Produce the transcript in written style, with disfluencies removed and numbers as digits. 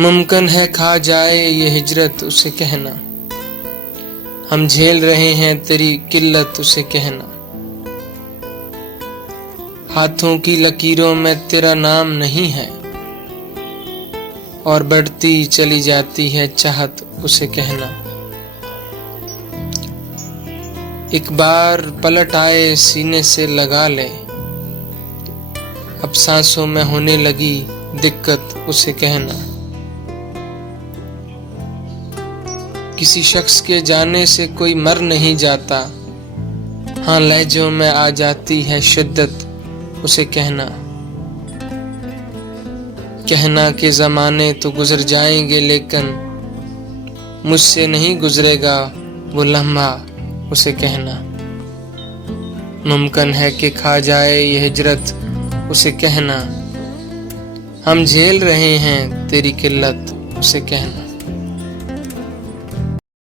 मुमकिन है खा जाए ये हिजरत, उसे कहना। हम झेल रहे हैं तेरी किल्लत, उसे कहना। हाथों की लकीरों में तेरा नाम नहीं है और बढ़ती चली जाती है चाहत, उसे कहना। एक बार पलट आए सीने से लगा ले, अब सांसों में होने लगी दिक्कत, उसे कहना। किसी शख्स के जाने से कोई मर नहीं जाता, हाँ लहजों में आ जाती है शिद्दत, उसे कहना। कहना के ज़माने तो गुजर जाएंगे लेकिन मुझसे नहीं गुजरेगा वो लम्हा, उसे कहना। मुमकिन है कि खा जाए ये हिजरत, उसे कहना। हम झेल रहे हैं तेरी किल्लत, उसे कहना।